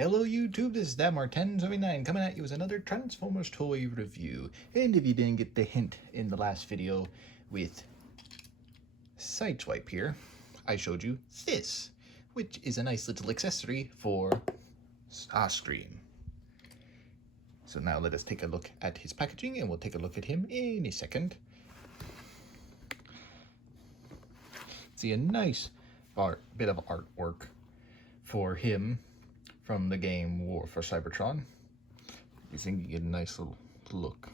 Hello YouTube, this is Damar1079 coming at you with another Transformers toy review. And if you didn't get the hint in the last video with Sideswipe here, I showed you this, which is a nice little accessory for Starscream. So now let us take a look at his packaging and we'll take a look at him in a second. See a nice bit of artwork for him from the game War for Cybertron. You think you get a nice little look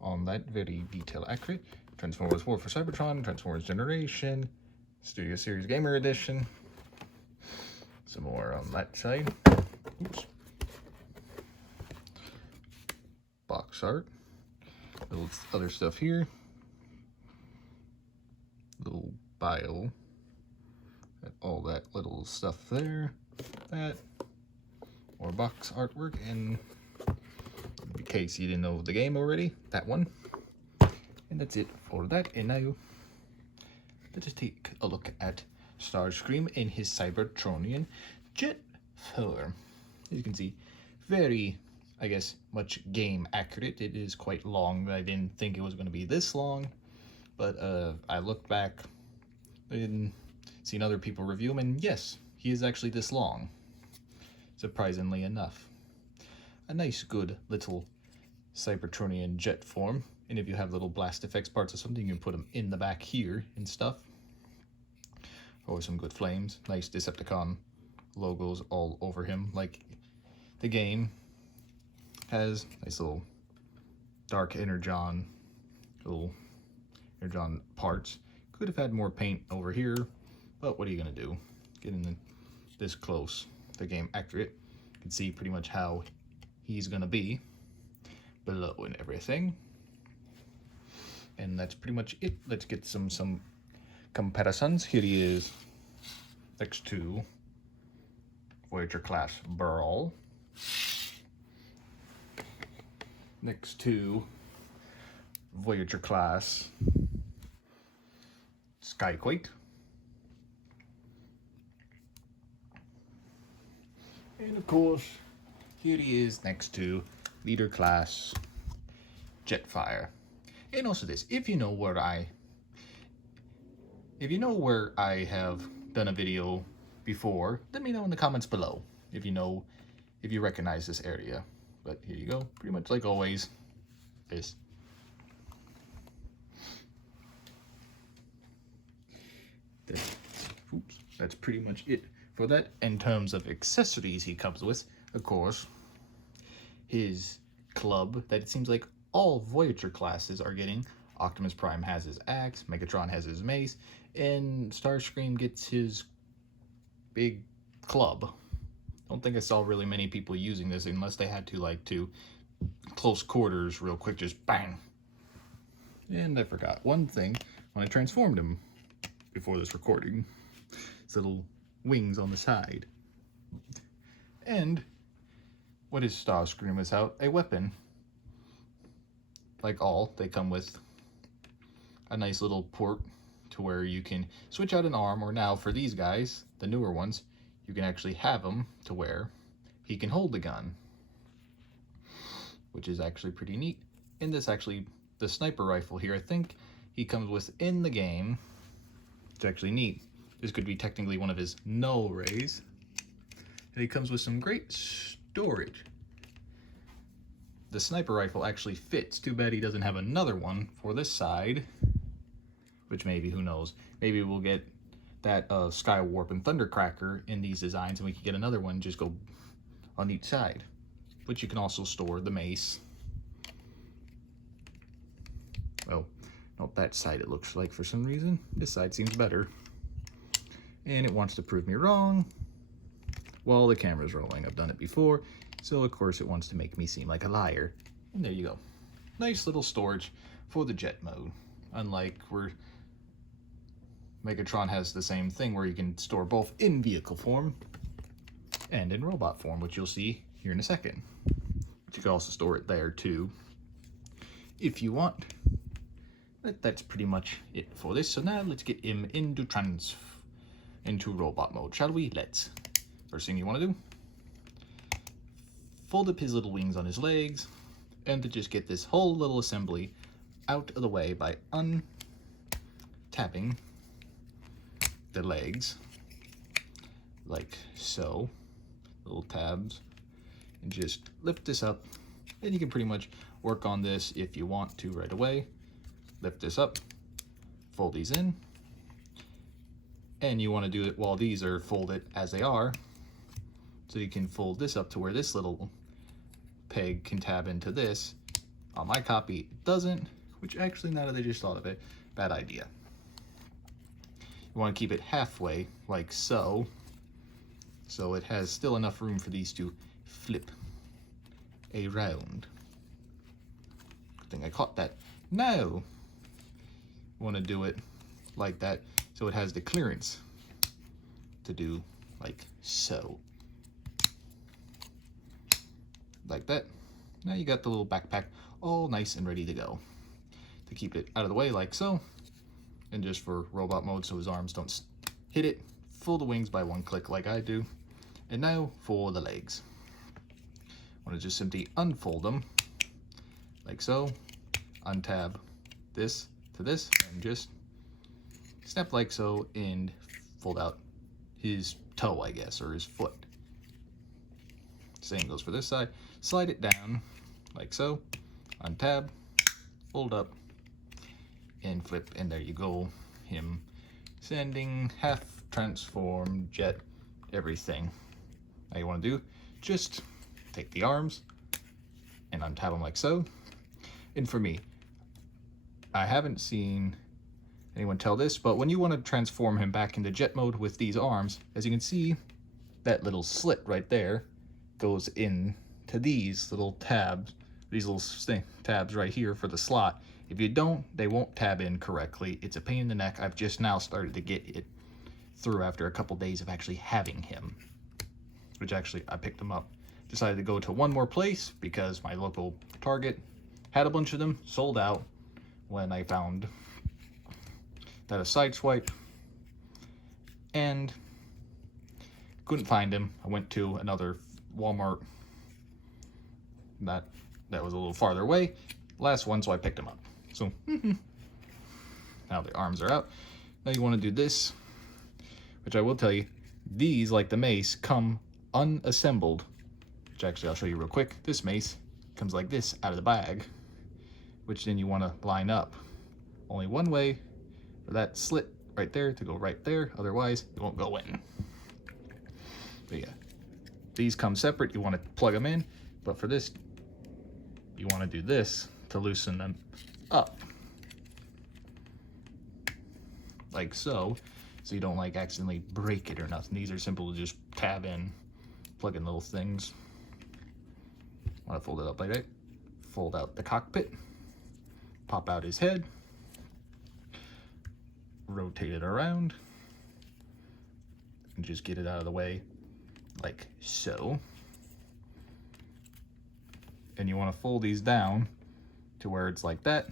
on that, very detail accurate. Transformers War for Cybertron, Transformers Generation, Studio Series Gamer Edition. Some more on that side. Oops. Box art. Little other stuff here. Little bio. All that little stuff there. That. More box artwork, and in case you didn't know the game already, that one. And that's it for that. And now let us take a look at Starscream in his Cybertronian jet form. As you can see, very, I guess, much game accurate. It is quite long. I didn't think it was going to be this long, but I looked back and seen other people review him, and yes, he is actually this long. Surprisingly enough. A nice, good little Cybertronian jet form. And if you have little blast effects parts or something, you can put them in the back here and stuff. Or some good flames. Nice Decepticon logos all over him, like the game has. Nice little dark Energon, little Energon parts. Could have had more paint over here, but what are you gonna do? Getting this close. The game accurate. You can see pretty much how he's gonna be below and everything. And that's pretty much it. Let's get some comparisons. Here he is next to Voyager class Burl. Next to Voyager class Skyquake. And of course, here he is next to Leader Class Jetfire. And also this, if you know where I have done a video before, let me know in the comments below if you recognize this area. But here you go, pretty much like always, this. That's pretty much it for that. In terms of accessories he comes with, of course, his club that it seems like all Voyager classes are getting. Optimus Prime has his axe, Megatron has his mace, and Starscream gets his big club. Don't think I saw really many people using this unless they had to, like, to close quarters real quick, just bang. And I forgot one thing when I transformed him before this recording. His little wings on the side. And what is Starscream without a weapon? Like all, they come with a nice little port to where you can switch out an arm, or now for these guys, the newer ones, you can actually have them to where he can hold the gun, which is actually pretty neat. And this actually, the sniper rifle here, I think he comes with in the game. It's actually neat. This could be technically one of his null rays. And he comes with some great storage. The sniper rifle actually fits. Too bad he doesn't have another one for this side. Which maybe, who knows. Maybe we'll get that Skywarp and Thundercracker in these designs, and we can get another one just go on each side. But you can also store the mace. Well, not that side it looks like for some reason. This side seems better. And it wants to prove me wrong while the camera's rolling. I've done it before, so of course it wants to make me seem like a liar. And there you go. Nice little storage for the jet mode. Unlike where Megatron has the same thing where you can store both in vehicle form and in robot form, which you'll see here in a second. But you can also store it there too, if you want. But that's pretty much it for this. So now let's get him into robot mode, shall we? Let's. First thing you want to do, fold up his little wings on his legs, and to just get this whole little assembly out of the way by untapping the legs, like so, little tabs, and just lift this up, and you can pretty much work on this if you want to right away. Lift this up, fold these in, and you want to do it while these are folded as they are, so you can fold this up to where this little peg can tab into this. On my copy, it doesn't, which actually, now that I just thought of it, bad idea. You want to keep it halfway, like so, so it has still enough room for these to flip around. Good thing I caught that. Now, you want to do it like that, so it has the clearance to do like so. Like that. Now you got the little backpack all nice and ready to go. To keep it out of the way like so, and just for robot mode so his arms don't hit it, fold the wings by one click like I do. And now for the legs. I want to just simply unfold them like so, untab this to this, and just snap like so, and fold out his toe, I guess, or his foot. Same goes for this side. Slide it down like so, untab, fold up, and flip, and there you go. Him sending half transformed jet everything. Now you want to do, just take the arms and untab them like so. And for me, I haven't seen anyone tell this, but when you want to transform him back into jet mode with these arms, as you can see, that little slit right there goes in to these little tabs, these little tabs right here for the slot. If you don't, they won't tab in correctly. It's a pain in the neck. I've just now started to get it through after a couple days of actually having him, which actually I picked him up. Decided to go to one more place because my local Target had a bunch of them, sold out when I found that a side swipe, and couldn't find him. I went to another Walmart that was a little farther away, last one, so I picked him up. So now the arms are out. Now you want to do this, which I will tell you, these, like the mace, come unassembled, which actually I'll show you real quick. This mace comes like this out of the bag, which then you want to line up only one way for that slit right there to go right there, otherwise it won't go in. But yeah, these come separate. You want to plug them in, but for this you want to do this to loosen them up like so, so you don't like accidentally break it or nothing. These are simple to just tab in, plug in little things. Want to fold it up like that, fold out the cockpit, pop out his head, rotate it around, and just get it out of the way like so. And you want to fold these down to where it's like that.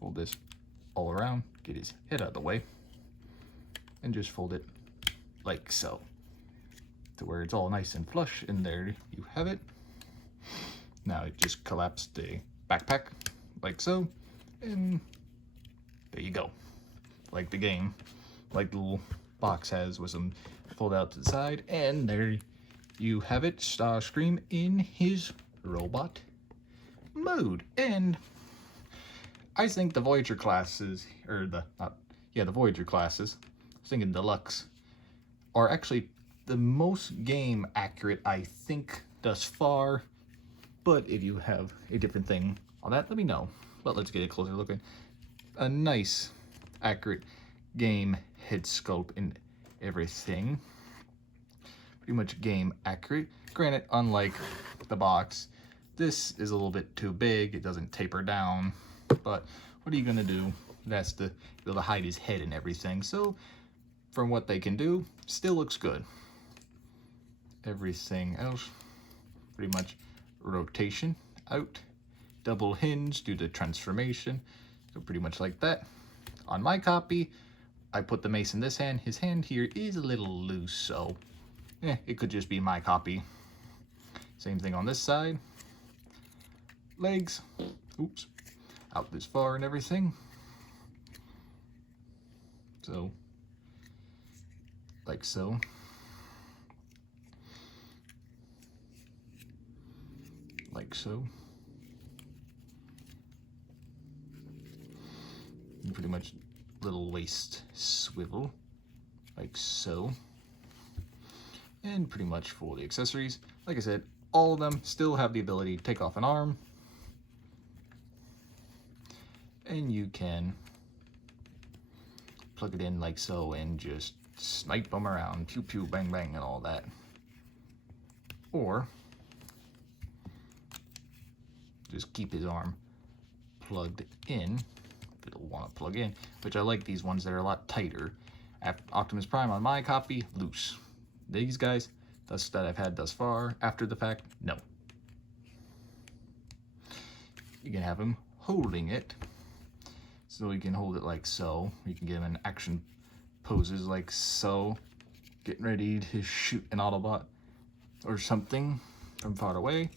Fold this all around, get his head out of the way, and just fold it like so to where it's all nice and flush, and there you have it. Now it just collapsed the backpack like so, and there you go, like the game, like the little box has with some fold out to the side, and there you have it, Starscream in his robot mode. And I think the Voyager classes, or the Voyager classes, I was thinking deluxe, are actually the most game accurate, I think, thus far. But if you have a different thing on that, let me know. But let's get a closer look at a nice, accurate game head sculpt and everything. Pretty much game accurate. Granted, unlike the box, this is a little bit too big. It doesn't taper down. But what are you gonna do? It has to be able to hide his head and everything. So, from what they can do, still looks good. Everything else, pretty much rotation out, double hinge due to transformation. So pretty much like that. On my copy, I put the mace in this hand. His hand here is a little loose, so it could just be my copy. Same thing on this side. Legs, oops, out this far and everything. So, like so. Like so. And pretty much little waist swivel, like so. And pretty much for the accessories, like I said, all of them still have the ability to take off an arm. And you can plug it in like so and just snipe them around, pew pew, bang bang, and all that. Or just keep his arm plugged in, if it'll want to plug in, which I like these ones that are a lot tighter. Optimus Prime on my copy, loose. These guys, that I've had thus far, after the fact, no. You can have him holding it, so you can hold it like so. You can get him in action poses like so, getting ready to shoot an Autobot or something from far away.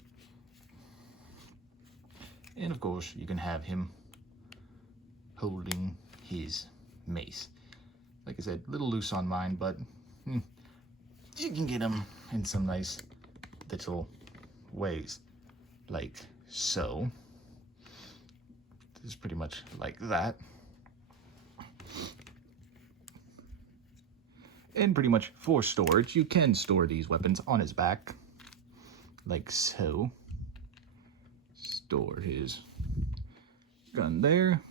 And of course, you can have him holding his mace. Like I said, a little loose on mine, but you can get him in some nice little ways, like so. This is pretty much like that. And pretty much for storage, you can store these weapons on his back, like so. Store his gun there,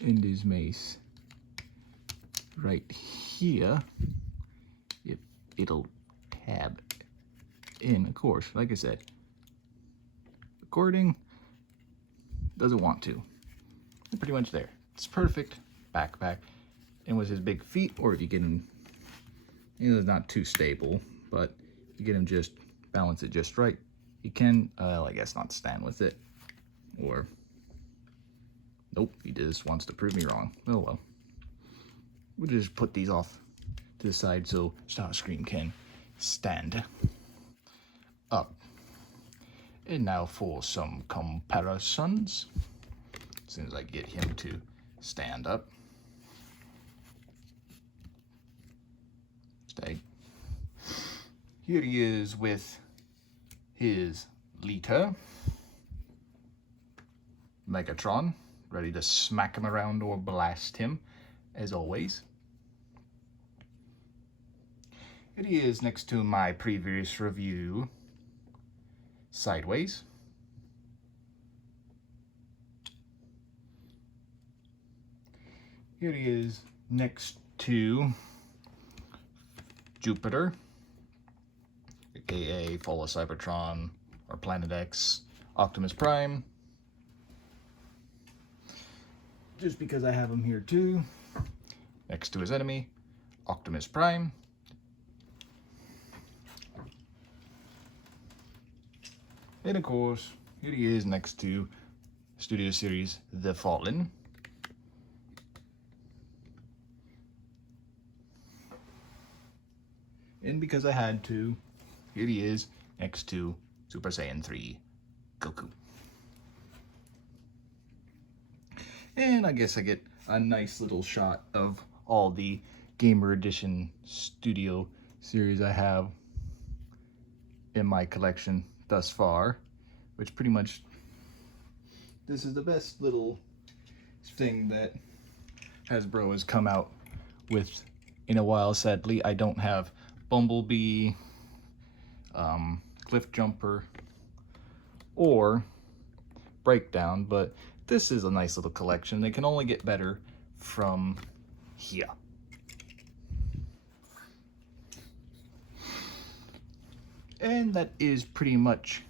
and his mace right here. If it'll tab in, of course, like I said, recording doesn't want to. Pretty much there. It's perfect backpack. And with his big feet, or if you get him, you know, it's not too stable, but you get him just balance it just right. You can, I guess, not stand with it, or nope, he just wants to prove me wrong. Oh well. We'll just put these off to the side so Starscream can stand up. And now for some comparisons. As soon as I get him to stand up. Stay. Here he is with his leader, Megatron, ready to smack him around or blast him, as always. Here he is next to my previous review, Sideways. Here he is next to Jupiter, aka Fall of Cybertron, or Planet X, Optimus Prime. Just because I have him here too. Next to his enemy, Optimus Prime. And of course, here he is next to Studio Series The Fallen. And because I had to, here he is next to Super Saiyan 3 Goku. And I guess I get a nice little shot of all the Gamer Edition Studio Series I have in my collection thus far, which pretty much, this is the best little thing that Hasbro has come out with in a while. Sadly, I don't have Bumblebee, Cliff Jumper, or Breakdown, but this is a nice little collection. They can only get better from here. And that is pretty much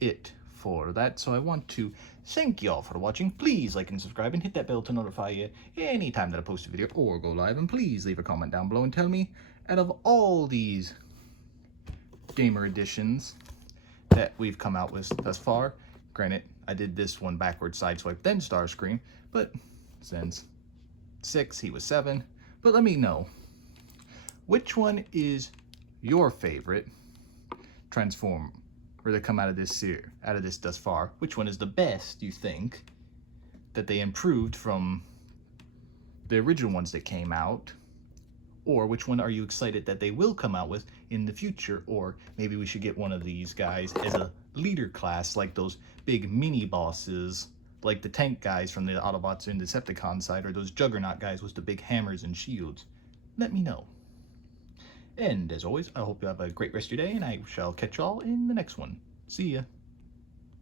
it for that. So I want to thank y'all for watching. Please like and subscribe and hit that bell to notify you anytime that I post a video or go live. And please leave a comment down below and tell me, out of all these Gamer Editions that we've come out with thus far, granted, I did this one backwards sideswipe, then Starscream, but since 6, he was 7. But let me know, which one is your favorite? transform or that come out of this thus far. Which one is the best, you think, that they improved from the original ones that came out? Or which one are you excited that they will come out with in the future? Or maybe we should get one of these guys as a leader class, like those big mini bosses, like the tank guys from the Autobots and Decepticon side, or those Juggernaut guys with the big hammers and shields. Let me know. And as always, I hope you have a great rest of your day, and I shall catch y'all in the next one. See ya.